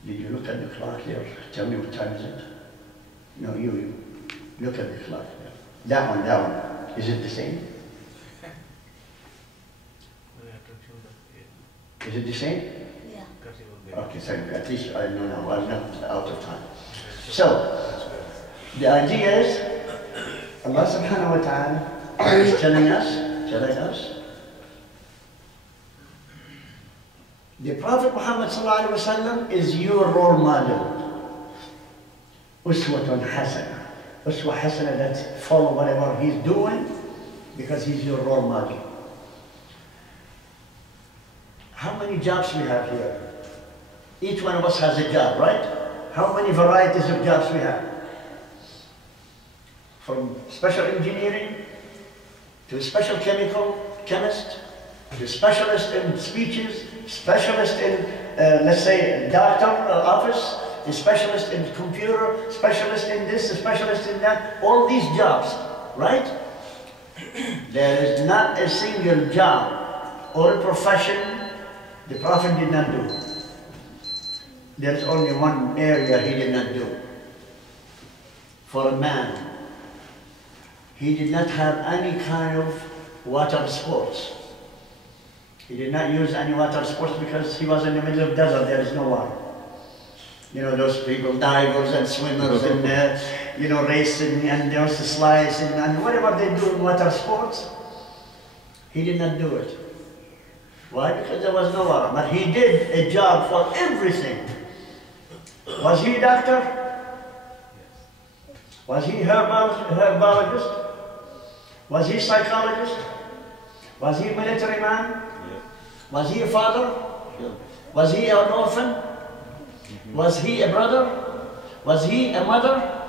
Did you look at the clock there? Tell me what time is it? No, you. Look at the clock there. That one. Is it the same? Is it the same? Yeah. Okay, thank you. At least I know now. I'm not out of time. So, the idea is, Allah subhanahu wa ta'ala is telling us, the Prophet Muhammad sallallahu alaihi wasallam is your role model. Uswatun hasana. Uswa hasana, that follow whatever he's doing, because he's your role model. How many jobs we have here? Each one of us has a job, right? How many varieties of jobs we have? From special engineering to special chemist, to specialist in speeches, specialist in, let's say, doctor office, a specialist in computer, specialist in this, a specialist in that, all these jobs, right? There is not a single job or a profession the Prophet did not do. There is only one area he did not do. For a man, he did not have any kind of water sports. He did not use any water sports because he was in the middle of desert, there is no water. You know, those people, divers and swimmers and, you know, racing and there's the slides and whatever they do in water sports, he did not do it. Why? Because there was no water. But he did a job for everything. Was he a doctor? Was he a herbologist? Was he a psychologist? Was he a military man? Was he a father? Was he an orphan? Was he a brother? Was he a mother?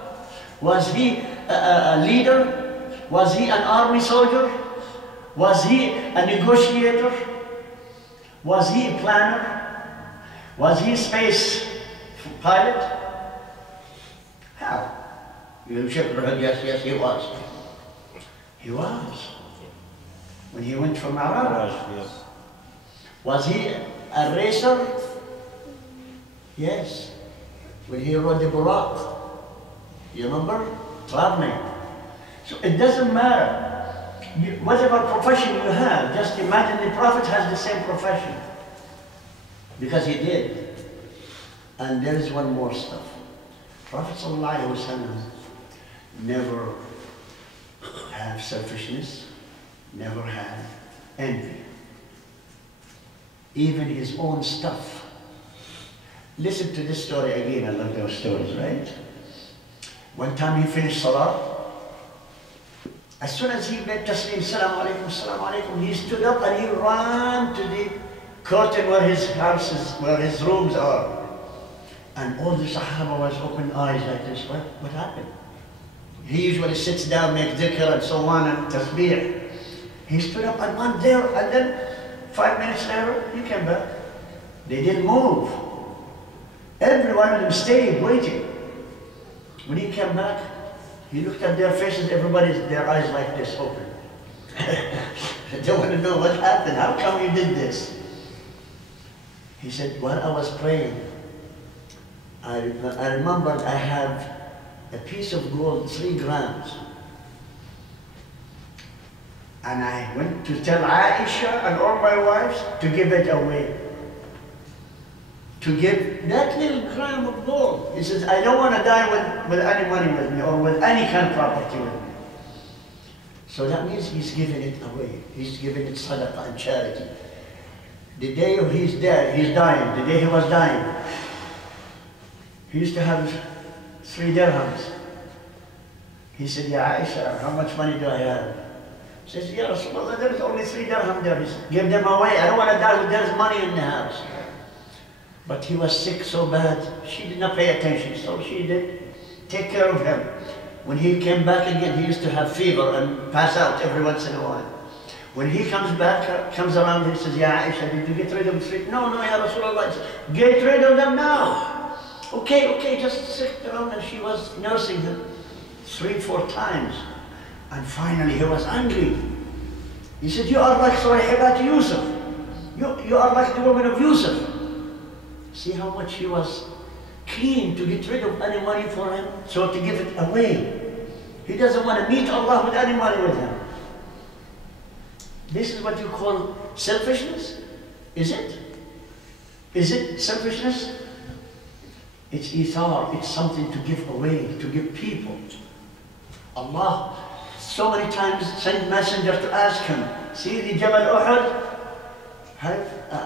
Was he a leader? Was he an army soldier? Was he a negotiator? Was he a planner? Was he a space pilot? How? You shook your head, yes, he was. He was. When he went from Arab. Yes. Was he a racer? Yes. When he rode the Buraq. You remember? Traveling. So it doesn't matter. Whatever profession you have, just imagine the Prophet has the same profession. Because he did. And there is one more stuff. Prophet ﷺ never have selfishness, never had envy. Even his own stuff. Listen to this story again, I love those stories, right? One time he finished Salah, As soon as he made taslim, salam alaikum, he stood up and he ran to the curtain where his houses, where his rooms are. And all the Sahaba was open eyes like this. What happened? He usually sits down, makes dhikr and so on and tasbih. He stood up and went there, and then 5 minutes later, he came back. They didn't move. Every one of them stayed waiting. When he came back, he looked at their faces, their eyes like this open. They want to know what happened. How come you did this? He said, while I was praying, I remembered I have a piece of gold, 3 grams. And I went to tell Aisha and all my wives to give it away. To give that little gram of gold. He says, I don't want to die with any money with me or with any kind of property with me. So that means he's giving it away. He's giving it sadaqah and charity. The day he's dead, he's dying, the day he was dying, he used to have 3 dirhams. He said, Ya Aisha, how much money do I have? She says, Ya Rasulullah, there's only 3 dirham there. He said, give them away. I don't want to die with there's money in the house. But he was sick so bad, she did not pay attention, so she did take care of him. When he came back again, he used to have fever and pass out every once in a while. When he comes back, comes around, he says, Ya Aisha, did you get rid of them? No, Ya Rasulullah. Get rid of them now. Okay, just sit around. And she was nursing him 3-4 times. And finally he was angry. He said, you are like Surayhibat Yusuf. You are like the woman of Yusuf. See how much he was keen to get rid of any money for him, so to give it away. He doesn't want to meet Allah with any money with him. This is what you call selfishness? Is it? Is it selfishness? It's ithar, it's something to give away, to give people. Allah so many times sent messenger to ask him, see the Jabal Uhud?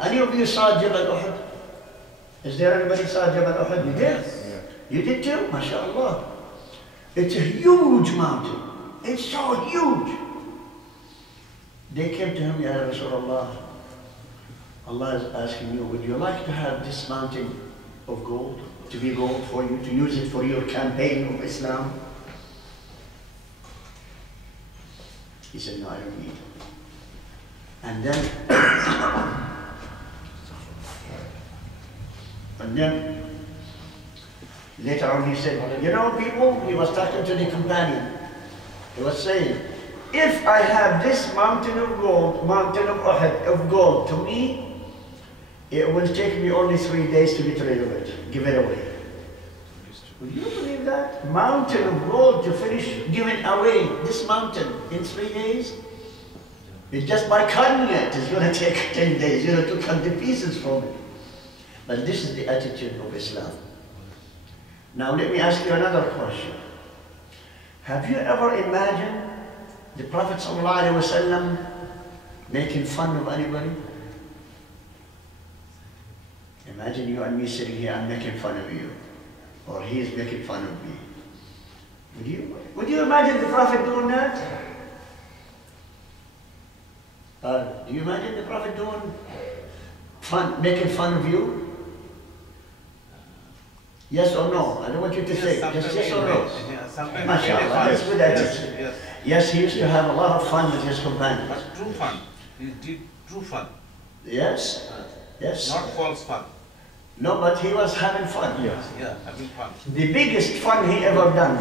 Any of you saw Jabal Uhud? Is there anybody saw Jabal Uhud? You did? Yeah. You did too? MashaAllah. It's a huge mountain. It's so huge. They came to him, Ya Rasulullah, Allah is asking you, would you like to have this mountain of gold, to be gold for you, to use it for your campaign of Islam? He said, no, I don't need it. And then later on he said, you know people, he was talking to the companion. He was saying, if I have this mountain of gold, mountain of Uhud, of gold to me, it will take me only 3 days to get rid of it, give it away. Would you believe that? Mountain of gold to finish giving away this mountain in 3 days? It's just by cutting it, it's going to take 10 days, you know, to cut the pieces from it. But this is the attitude of Islam. Now let me ask you another question. Have you ever imagined the Prophet ﷺ making fun of anybody? Imagine you and me sitting here and making fun of you. Or he is making fun of me. Would you imagine the Prophet doing that? Do you imagine the Prophet doing making fun of you? Yes or no? I don't want you to say. Just yes or no. MashaAllah, that's good attitude. Yes, he used to have a lot of fun with his companions. But true fun. He did true fun. Yes? Yes. Not false fun. No, but he was having fun. Yes. Yeah, having fun. The biggest fun he ever done.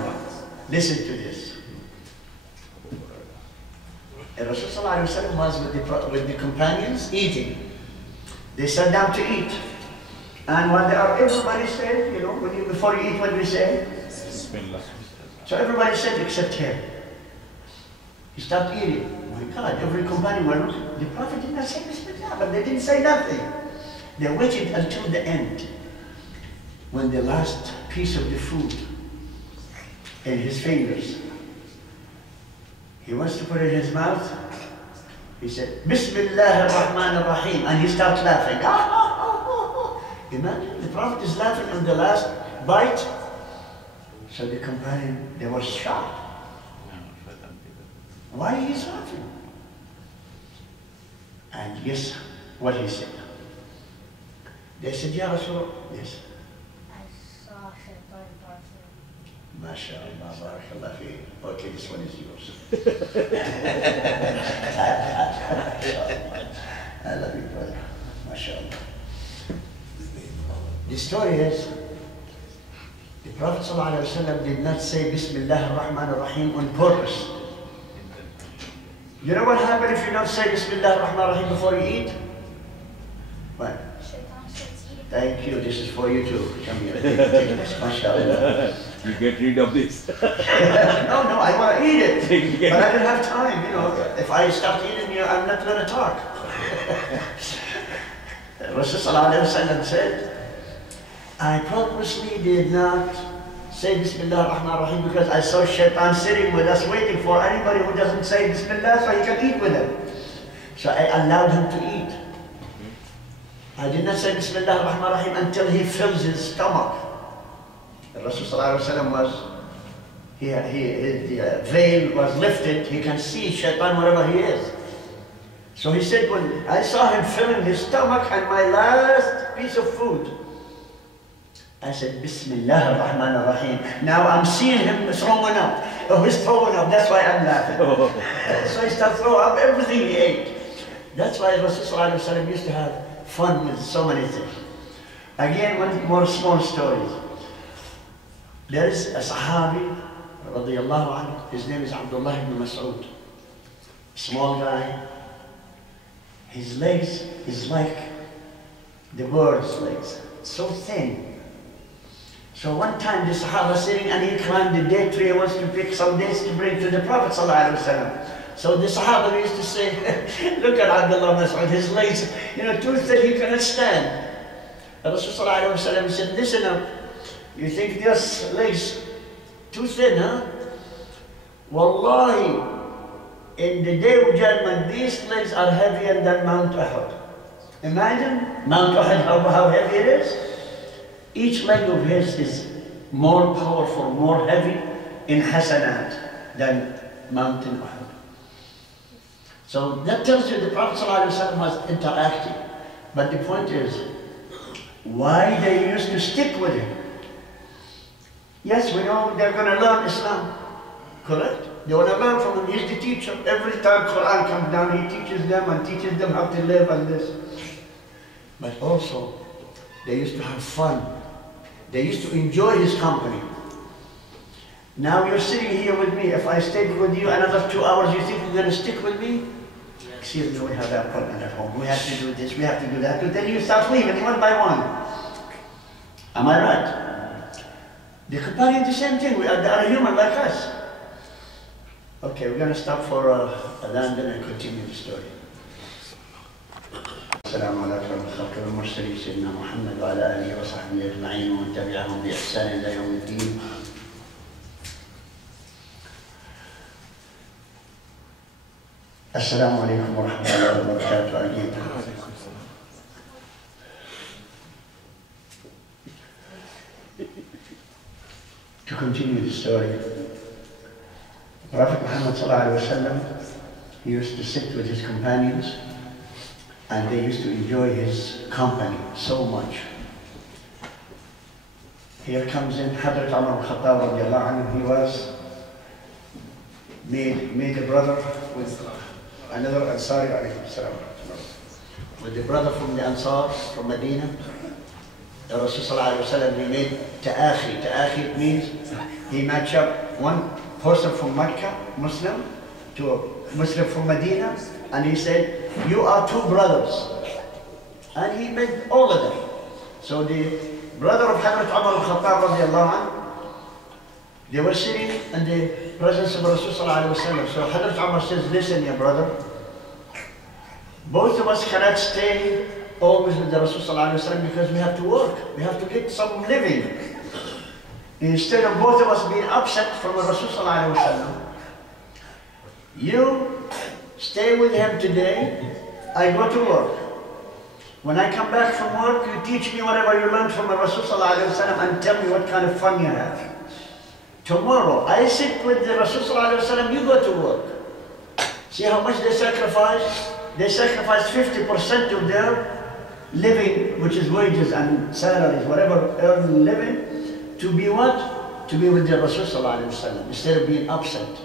Listen to this. Rasul ﷺ was with the companions eating. They sat down to eat. And when everybody said, you know, before you eat, what do you say? Bismillah. So everybody said except him. He stopped eating. Oh my God, every companion went looking. The Prophet did not say Bismillah, but they didn't say nothing. They waited until the end, when the last piece of the food in his fingers, he wants to put it in his mouth. He said, Bismillah ar-Rahman ar-Rahim, and he starts laughing. Imagine, the Prophet is laughing on the last bite. So the companion, they were shocked. Why he's laughing? And guess what he said? They said, Ya Rasulullah. Yes. I saw Shaitan passing. MashaAllah, barakallah fi. Okay, this one is yours. I love you, brother. MashaAllah. The story is, the Prophet ﷺ did not say Bismillah ar-Rahman ar-Rahim on purpose. You know what happens if you don't say Bismillah ar-Rahman ar-Rahim before you eat? What? Shaitan starts eating. Thank you, this is for you too. Come here, take this, MashaAllah. You get rid of this. No, I want to eat it, but I don't have time, you know. If I start eating you, I'm not going to talk. Rasulullah ﷺ said, I purposely did not say Bismillah ar-Rahman ar-Rahim because I saw Shaitan sitting with us waiting for anybody who doesn't say Bismillah so he can eat with him. So I allowed him to eat. I did not say Bismillah ar-Rahman ar-Rahim until he fills his stomach. Rasulullah ﷺ was, his veil was lifted, he can see Shaitan wherever he is. So he said, when I saw him filling his stomach and my last piece of food, I said, Bismillah ar-Rahman ar-Rahim. Now I'm seeing him throwing up. Oh, he's throwing up, that's why I'm laughing. So he started throwing up everything he ate. That's why Rasulullah ﷺ used to have fun with so many things. Again, one more small story. There is a Sahabi, radiyallahu anhu, his name is Abdullah ibn Mas'ud. Small guy. His legs is like the bird's legs, so thin. So one time the Sahaba sitting and he climbed the date tree, he wants to pick some dates to bring to the Prophet ﷺ. So the Sahaba used to say, look at Abdullah Mas'ud, his legs, too thin, he cannot stand. Rasulullah ﷺ said, listen up, you think this legs too thin, huh? Wallahi, in the day of judgment, these legs are heavier than Mount Uhud. Imagine Mount Uhud, how heavy it is. Each leg of his is more powerful, more heavy in hasanat than Mountain Uhud. So that tells you the Prophet ﷺ was interacting. But the point is, why they used to stick with him. Yes, we know they're going to learn Islam, correct? They want to learn from him. He's the teacher. Every time Quran comes down, he teaches them and teaches them how to live and this. But also, they used to have fun. They used to enjoy his company. Now you're sitting here with me. If I stayed with you another 2 hours, you think you're going to stick with me? Excuse me, we have that appointment at home. We have to do this, we have to do that. But then you start leaving one by one. Am I right? The companions, the same thing. They are human like us. Okay, we're going to stop for Adhan and continue the story. السلام عليكم ورحمة الله المرسلين سيدنا محمد وعلى آله وصحبه أجمعين ومن تبعهم بإحسان إلى يوم الدين. السلام عليكم ورحمة الله وبركاته again. To continue the story, Prophet Muhammad ﷺ, he used to sit with his companions and they used to enjoy his company so much. Here comes in Hazrat Umar al-Khattab radiallahu anhu. He was made a brother with another Ansari alayhi salam. With the brother from the Ansar from Medina. The Rasul sallallahu alayhi wa sallam, he made ta'akhi. Ta'akhi means he matched up one person from Mecca, Muslim, to a Muslim from Medina, and he said, you are two brothers. And he made all of them. So the brother of Hazrat Umar al-Khattab radiallahu anhu, they were sitting in the presence of Rasul sallallahu alayhi wa sallam. So Hazrat Umar says, listen, your brother, both of us cannot stay always with the Rasul sallallahu alayhi wa sallam because we have to work. We have to get some living. Instead of both of us being upset from the Rasul sallallahu alayhi wa sallam, you stay with him today, I go to work. When I come back from work, you teach me whatever you learned from the Rasul sallallahu alayhi wa sallam and tell me what kind of fun you have. Tomorrow, I sit with the Rasul sallallahu alayhi wa sallam, you go to work. See how much they sacrifice? They sacrifice 50% of their living, which is wages and salaries, whatever earning living, to be what? To be with the Rasul sallallahu alaihi wasallam, instead of being absent.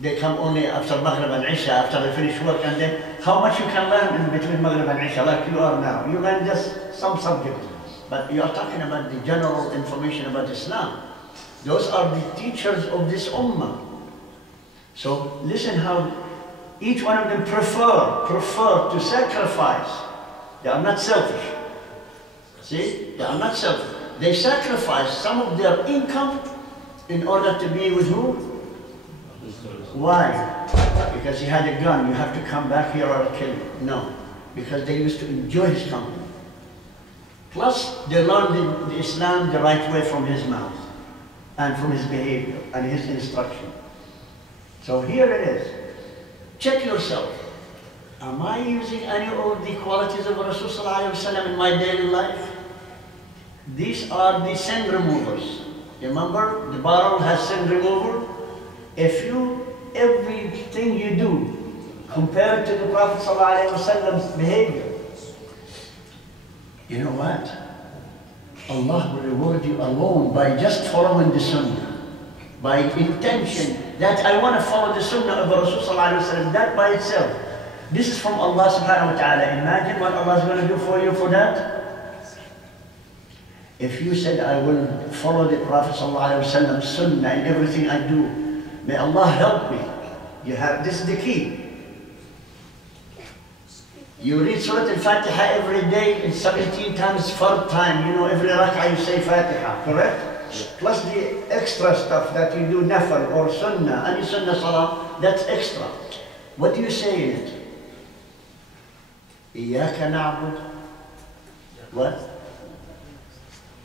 They come only after Maghrib and Isha, after they finish work, and then how much you can learn in between Maghrib and Isha, like you are now. You learn just some subjects, but you are talking about the general information about Islam. Those are the teachers of this ummah. So listen how each one of them prefer to sacrifice. They are not selfish. See, they are not selfish. They sacrifice some of their income in order to be with who? Why? Because he had a gun, you have to come back here or I'll kill you. No, because they used to enjoy his company. Plus, they learned the Islam the right way from his mouth and from his behavior and his instruction. So here it is. Check yourself. Am I using any of the qualities of Rasulullah in my daily life? These are the sin removers. Remember, the bottle has sin remover. If you, everything you do, compared to the Prophet ﷺ's behavior, you know what? Allah will reward you alone by just following the Sunnah, by intention that I want to follow the Sunnah of Rasulullah ﷺ, that by itself. This is from Allah subhanahu wa ta'ala. Imagine what Allah is going to do for you for that. If you said, I will follow the Prophet ﷺ's Sunnah in everything I do, may Allah help me. You have, this is the key. You read Surah Al-Fatiha every day in 17 times fard time. You know, every rak'ah you say Fatiha, correct? Plus the extra stuff that you do, nafal or sunnah, any sunnah salah, that's extra. What do you say in it? Iyaka na'bud. What?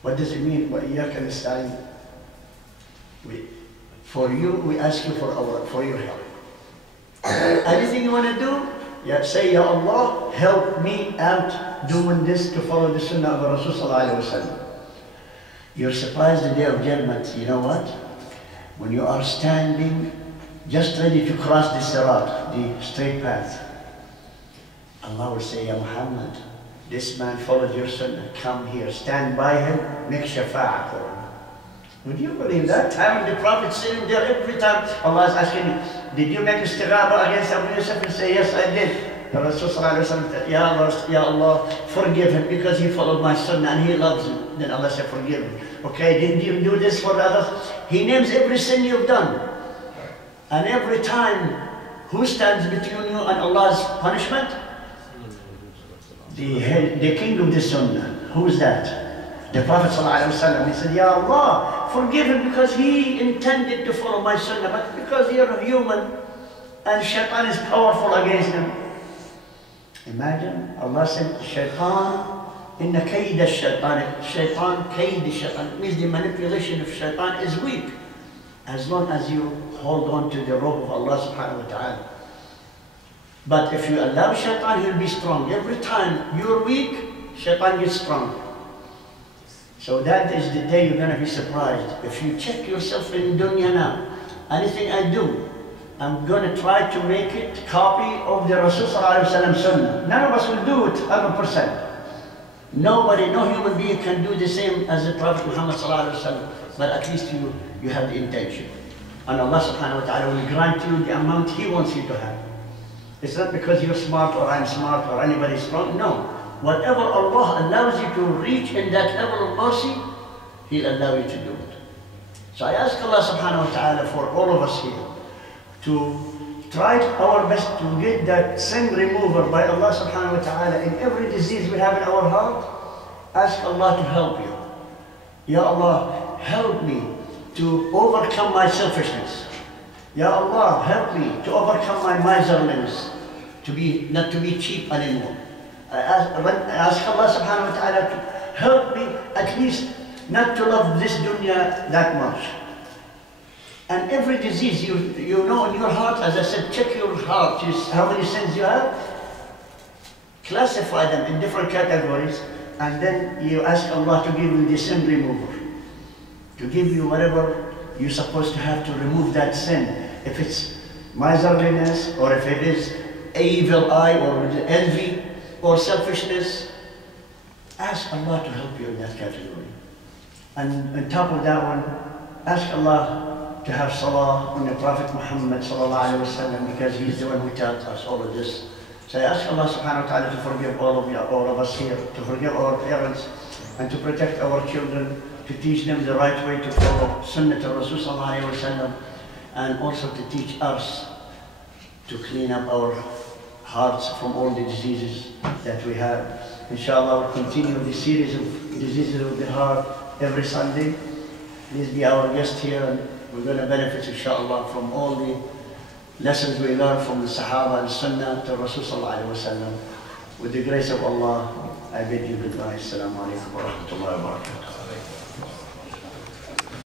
What does it mean? Iyaka nasta'in. For you, we ask you for your help. Anything you want to do, yeah, say, Ya Allah, help me out doing this to follow the Sunnah of Rasulullah. You're surprised the day of Judgment. You know what? When you are standing, just ready to cross the Sirat, the straight path, Allah will say, Ya Muhammad, this man followed your Sunnah. Come here, stand by him, make shafa'ah for him. Would you believe that? Time the Prophet sitting there every time, Allah is asking him, did you make istighabah against Abu Yusuf? And say, yes, I did. The Rasul said, Ya Allah, forgive him because he followed my Sunnah and he loves him. Then Allah said, forgive him. Okay, didn't you do this for others? He names every sin you've done. And every time, who stands between you and Allah's punishment? The king of the Sunnah. Who is that? The Prophet ﷺ. He said, Ya Allah, forgive him because he intended to follow my Sunnah, but because you're a human and shaitan is powerful against him. Imagine, Allah said, shaitan, inna kayd al-shaitan, shaitan, kayd al-shaitan. It means the manipulation of shaitan is weak, as long as you hold on to the rope of Allah subhanahu wa ta'ala. But if you allow shaitan, he'll be strong. Every time you're weak, shaitan gets strong. So that is the day you're going to be surprised. If you check yourself in dunya now, anything I do, I'm going to try to make it copy of the Rasul ﷺ Sunnah. None of us will do it 100%. Nobody, no human being can do the same as the Prophet Muhammad ﷺ. But at least you have the intention. And Allah subhanahu wa ta'ala will grant you the amount He wants you to have. It's not because you're smart or I'm smart or anybody's strong. No. Whatever Allah allows you to reach in that level of mercy, He'll allow you to do it. So I ask Allah subhanahu wa ta'ala for all of us here to try our best to get that sin remover by Allah subhanahu wa ta'ala in every disease we have in our heart. Ask Allah to help you. Ya Allah, help me to overcome my selfishness. Ya Allah, help me to overcome my miserliness, not to be cheap anymore. I ask Allah subhanahu wa ta'ala to help me at least not to love this dunya that much. And every disease you know in your heart, as I said, check your heart, how many sins you have, classify them in different categories, and then you ask Allah to give you the sin remover, to give you whatever you're supposed to have to remove that sin. If it's miserliness, or if it is evil eye, or envy, or selfishness, ask Allah to help you in that category. And on top of that one, ask Allah to have salah on the Prophet Muhammad sallallahu alaihi wasallam, because he's the one who taught us all of this. So I ask Allah subhanahu wa ta'ala to forgive all of us here, to forgive our parents, and to protect our children, to teach them the right way to follow Sunnah of Rasul sallallahu alaihi wasallam, and also to teach us to clean up our hearts from all the diseases that we have. Inshallah, we'll continue this series of diseases of the heart every Sunday. Please be our guest here, and we're going to benefit, inshallah, from all the lessons we learned from the Sahaba and Sunnah to Rasul sallallahu alaihi wasallam. With the grace of Allah, I bid you goodbye. Assalamu alaikum wa rahmatullahi wa barakatuh.